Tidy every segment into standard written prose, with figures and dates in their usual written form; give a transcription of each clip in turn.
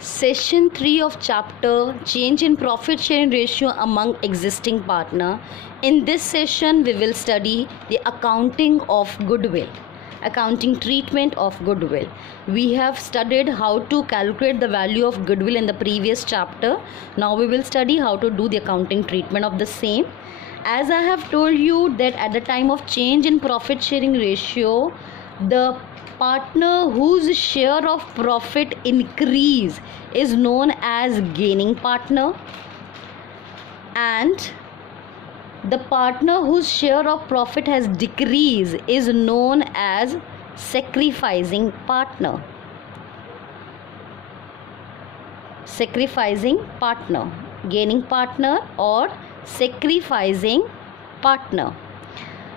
Session 3 of chapter Change in Profit Sharing Ratio among Existing Partner. In this session, we will study the accounting of goodwill, accounting treatment of goodwill. We have studied how to calculate the value of goodwill in the previous chapter. Now we will study how to do the accounting treatment of the same. As I have told you that at the time of change in profit sharing ratio, the partner whose share of profit increase is known as gaining partner, and the partner whose share of profit has decreased is known as sacrificing partner. Sacrificing partner, gaining partner or sacrificing partner.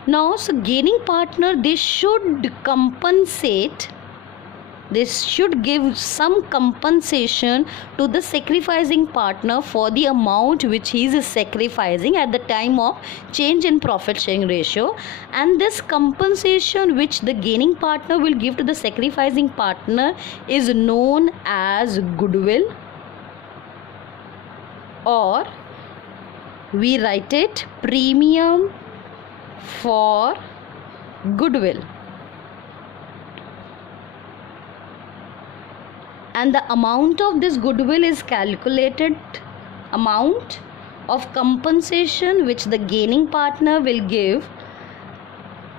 Now, so gaining partner, they should compensate, they should give some compensation to the sacrificing partner for the amount which he is sacrificing at the time of change in profit sharing ratio. And this compensation which the gaining partner will give to the sacrificing partner is known as goodwill, or we write it premium for goodwill. And the amount of this goodwill is calculated, amount of compensation which the gaining partner will give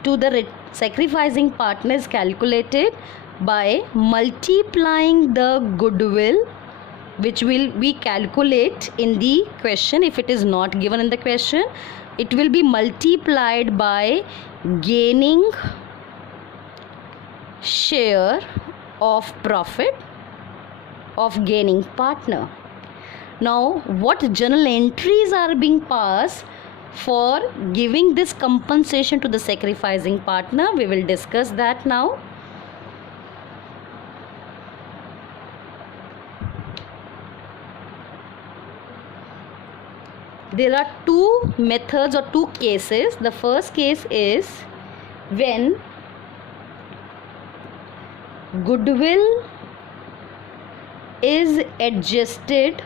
to the sacrificing partner is calculated by multiplying the goodwill, which will we calculate in the question. If it is not given in the question, it will be multiplied by gaining share of profit of gaining partner. Now, what journal entries are being passed for giving this compensation to the sacrificing partner? We will discuss that now. There are two methods or two cases. The first case is when goodwill is adjusted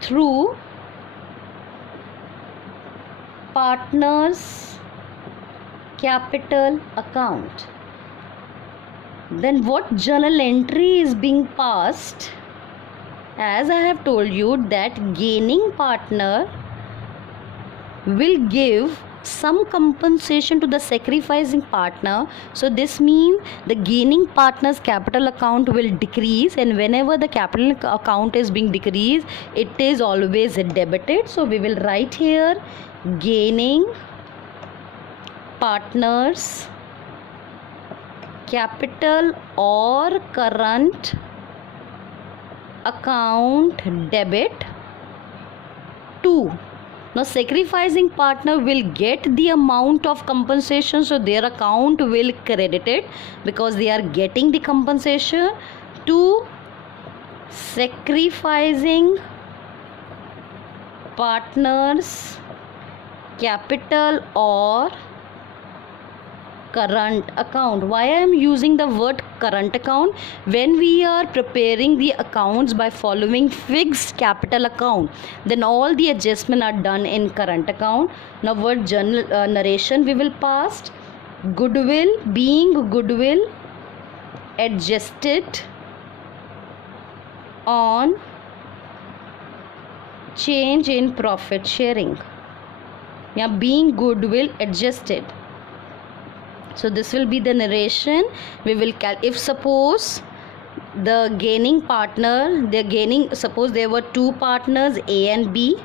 through partner's capital account. Then what journal entry is being passed? As I have told you that gaining partner will give some compensation to the sacrificing partner. So this means the gaining partner's capital account will decrease, and whenever the capital account is being decreased, it is always debited. So we will write here gaining partner's capital or current account debit to. Now sacrificing partner will get the amount of compensation, so their account will credit it because they are getting the compensation, to sacrificing partner's capital or current account. Why I am using the word current account? When we are preparing the accounts by following fixed capital account, then all the adjustments are done in current account. Now what journal narration we will pass? Goodwill, being goodwill adjusted on change in profit sharing. Yeah, being goodwill adjusted. So this will be the narration. We will if suppose the gaining partner, they're gaining, suppose there were two partners A and B.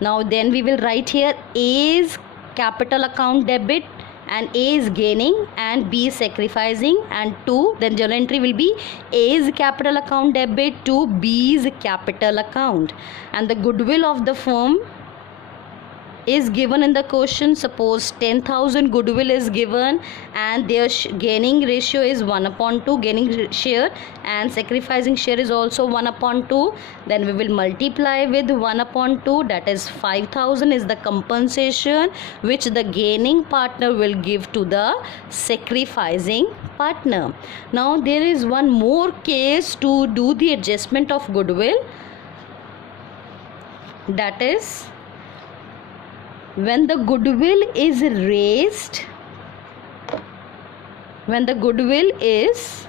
Now then we will write here A's capital account debit, and A is gaining and B is sacrificing, and to, then journal entry will be A's capital account debit to B's capital account. And the goodwill of the firm is given in the question. Suppose 10,000 goodwill is given and their gaining ratio is 1/2, gaining share, and sacrificing share is also 1/2. Then we will multiply with 1/2, that is 5,000 is the compensation which the gaining partner will give to the sacrificing partner. Now there is one more case to do the adjustment of goodwill, that is when the goodwill is raised, when the goodwill is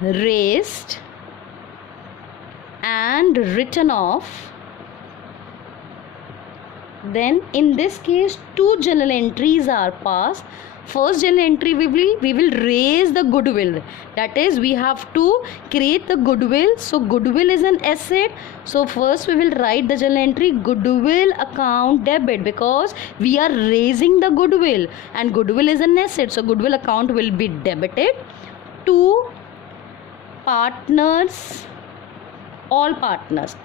raised and written off, then in this case two journal entries are passed. First journal entry we will raise the goodwill, that is we have to create the goodwill. So goodwill is an asset, so first we will write the journal entry goodwill account debit, because we are raising the goodwill and goodwill is an asset, so goodwill account will be debited to partners, all partners,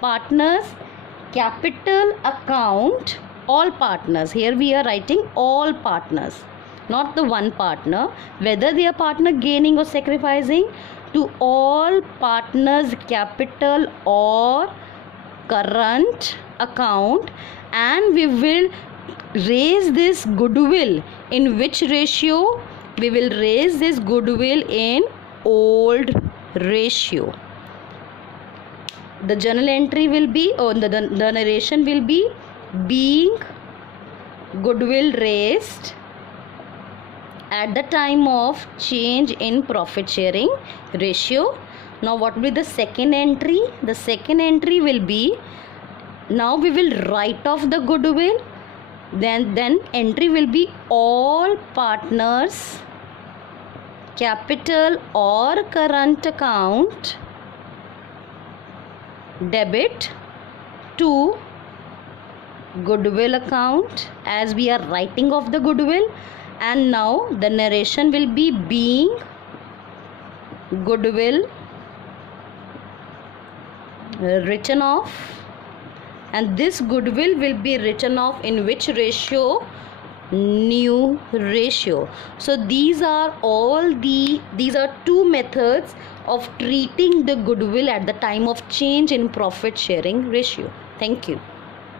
capital account, all partners. Here we are writing all partners, not the one partner, whether they are partner gaining or sacrificing, to all partners capital or current account, and we will raise this goodwill in which ratio? We will raise this goodwill in old ratio. The journal entry will be, or the narration will be, being goodwill raised at the time of change in profit sharing ratio. Now what will be the second entry? The second entry will be, now we will write off the goodwill, then entry will be all partners capital or current account debit to goodwill account, as we are writing off the goodwill. And now the narration will be being goodwill written off, and this goodwill will be written off in which ratio? New ratio. So these are two methods of treating the goodwill at the time of change in profit sharing ratio. Thank you.